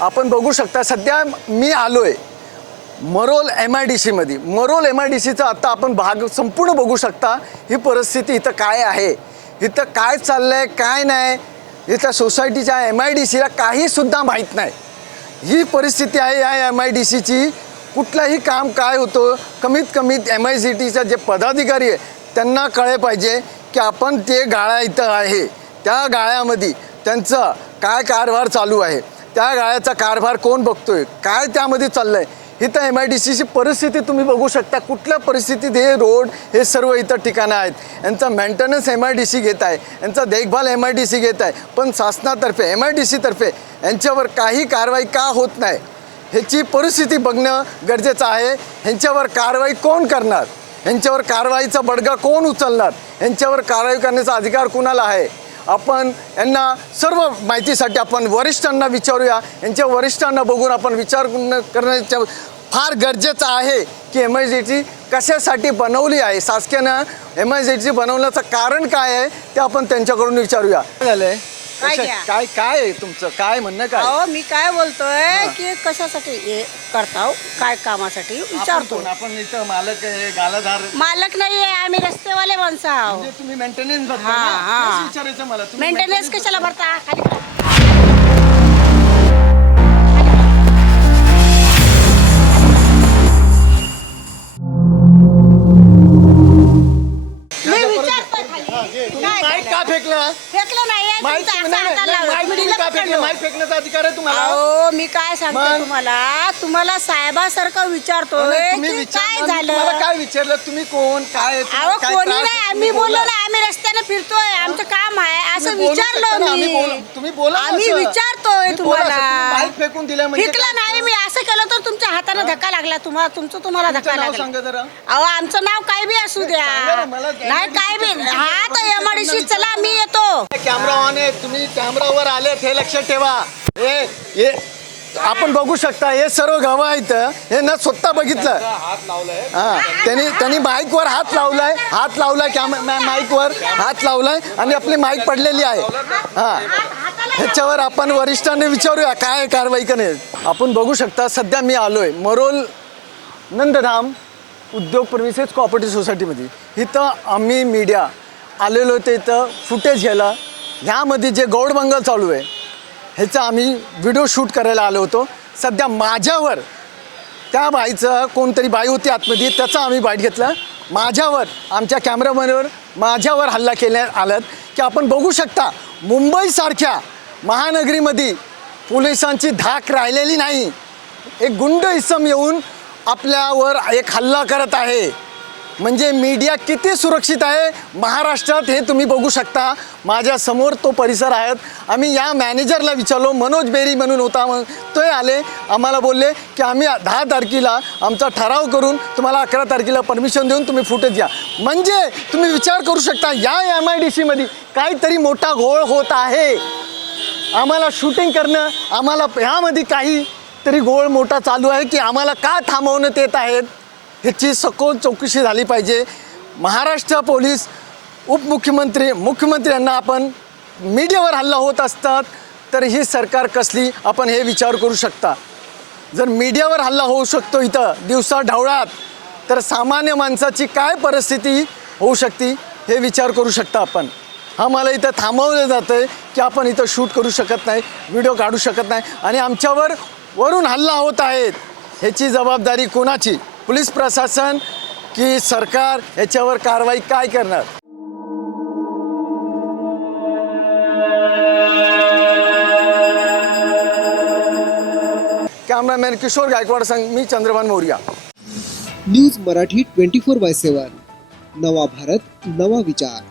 आपण बघू शकता सध्या मी आलोय मरोल MIDC मध्ये। मरोल MIDCचा आता आपण भाग संपूर्ण बघू शकता। ही परिस्थिती इथं काय आहे, इथं काय चाललंय काय नाही, इथं सोसायटीच्या MIDCला काही सुद्धा माहीत नाही। ही परिस्थिती आहे या MIDCची। कुठलाही काम काय होतं कमीत कमी MIDCचे जे पदाधिकारी आहे त्यांना कळले पाहिजे की आपण ते गाळा इथं आहे, त्या गाळ्यामध्ये त्यांचा काय कारभार चालू आहे, त्या गाळ्याचा कारभार कोण बघतोय, काय त्यामध्ये चाललंय। इथं MIDCची परिस्थिती तुम्ही बघू शकता। कुठल्या परिस्थितीत हे रोड हे सर्व इथं ठिकाणं आहेत। यांचा मेंटेनन्स MIDC घेत आहे, यांचा देखभाल MIDC घेत आहे, पण शासनातर्फे MIDC तर्फे यांच्यावर काही कारवाई का होत नाही ह्याची परिस्थिती बघणं गरजेचं आहे। ह्यांच्यावर कारवाई कोण करणार, ह्यांच्यावर कारवाईचा बडगा कोण उचलणार, ह्यांच्यावर कारवाई करण्याचा अधिकार कुणाला आहे। आपण यांना सर्व माहितीसाठी आपण वरिष्ठांना विचारूया। यांच्या वरिष्ठांना बघून आपण विचार करण्याच्या फार गरजेचं आहे की MIDC कशासाठी बनवली आहे, शासनानं MIDC बनवण्याचं कारण काय आहे ते आपण त्यांच्याकडून विचारूया। झालंय काय काय आहे तुमचं, काय म्हणणं काय? अहो मी काय बोलतोय की कशासाठी हे करताव, काय कामासाठी विचारतो। आपण इथं मालक आहे, गालाधार मालक नाहीये, आम्ही रस्तेवाले माणसं आहोत। म्हणजे तुम्ही मेंटेनन्स भरता हा, ना? हा. तेच विचारायचं मला, तुम्ही मेंटेनन्स कशाला भरता? खाली करा। मी विचारतोय खाली। तुम्ही माईक का फेकलं? फेकलं नाहीये, माईक तुमचा नाही, असा हाताला नाही, लावला. माईक तुम्ही तुम्ही का दिलं फेकलं? पकडलं. माईक फेकण्याचा अधिकार आहे तुम्हाला? अहो मी काय सांगते मग? तुम्हाला साहेबासारखं विचारतोय तुम्ही की काय विचारलं, तुम्हाला झालं। काय विचारलं, तुम्ही कोण काय तुम्हाला अहो काय कोणी त्रास नाही, आहे? आम्ही तुम्ही बोललो बोला. ना, आम्ही रस्त्याने फिरतोय, आमचं काम आहे असं तुम्ही बोलू शकता विचारलं ना, आम्ही मी। तुम्ही बोला ना आम्ही असं. विचारतोय तुम्ही बोला असं, तुम्हाला। तुम्ही माईक फेकून दिलं म्हणजे फेकलं नाही मी, असं केलं तर तुमच्या हाताने धक्का लागला, तुम्हाला तुम्हाला धक्का नाव लागला। सांगा जरा। अहो आमचं नाव काय बी असू द्या, सांगा ना मला, नाही काय बी। हा तर MIDC चला मी येतो। कॅमेरा ऑन आहे, तुम्ही कॅमेरावर आले हे लक्षात ठेवा। हे आपण बघू शकता हे सर्व गवाह आहेत, हे ना स्वतः बघितलं। हा त्यांनी माईकवर हात लावलाय माईकवर हात लावलाय आणि आपली माईक पडलेली आहे। हा ह्याच्यावर आपण वरिष्ठांनी विचारूया काय कारवाई करेल। आपण बघू शकता सध्या मी आलोय मरोल नंदधाम उद्योग सर्व्हिसेस कोऑपरेटिव्ह सोसायटीमध्ये। इथं आम्ही मीडिया आलेलो होते, इथं फुटेज घ्यायला। ह्यामध्ये जे गौडबंगल चालू आहे ह्याचा आम्ही व्हिडिओ शूट करायला आलो होतो। सध्या माझ्यावर त्या बाईचं, कोणतरी बाई होती आतमध्ये, त्याचा आम्ही बाईट घेतला। माझ्यावर, आमच्या कॅमेरामॅनवर माझ्यावर हल्ला केल्यात आलात की आपण बघू शकता मुंबईसारख्या महानगरीमध्ये पोलिसांची धाक राहिलेली नाही। एक गुंड इसम येऊन आपल्यावर एक हल्ला करत आहे, म्हणजे मीडिया किती सुरक्षित आहे महाराष्ट्रात हे तुम्ही बघू शकता। माझ्या समोर तो परिसर आहे। आम्ही या मॅनेजरला विचारलो, मनोज बेरी म्हणून होता, तो आले, आम्हाला बोलले की आम्ही 10 तारखेला आमचा ठराव करून तुम्हाला 11 तारखेला परमिशन देऊन तुम्ही फुटेज घ्या। म्हणजे तुम्ही विचार करू शकता या MIDC मध्ये काहीतरी मोठा घोळ होत आहे। आम्हाला शूटिंग करणं, आम्हाला ह्यामध्ये काही तरी घोळ मोठा चालू आहे की आम्हाला का थांबवण्यात येत आहेत ह्याची सखोल चौकशी झाली पाहिजे। महाराष्ट्र पोलीस, उपमुख्यमंत्री, मुख्यमंत्री यांना आपण मीडियावर हल्ला होत असतात तर ही सरकार कसली, आपण हे विचार करू शकता। जर मीडियावर हल्ला होऊ शकतो इथं दिवसा ढवळात, तर सामान्य माणसाची काय परिस्थिती होऊ शकते हे विचार करू शकता आपण। आम्हाला इथं थांबवलं जातं आहे की आपण इथं शूट करू शकत नाही, व्हिडिओ काढू शकत नाही आणि आमच्यावर वरून हल्ला होत आहेत। ह्याची जबाबदारी कोणाची, पोलीस प्रशासन की सरकार, ह्याच्यावर कारवाई काय करणार? कॅमेरामॅन किशोर गायकवाड संग मी चंद्रभान मौर्या। न्यूज मराठी 24/7 नवा भारत नवा विचार।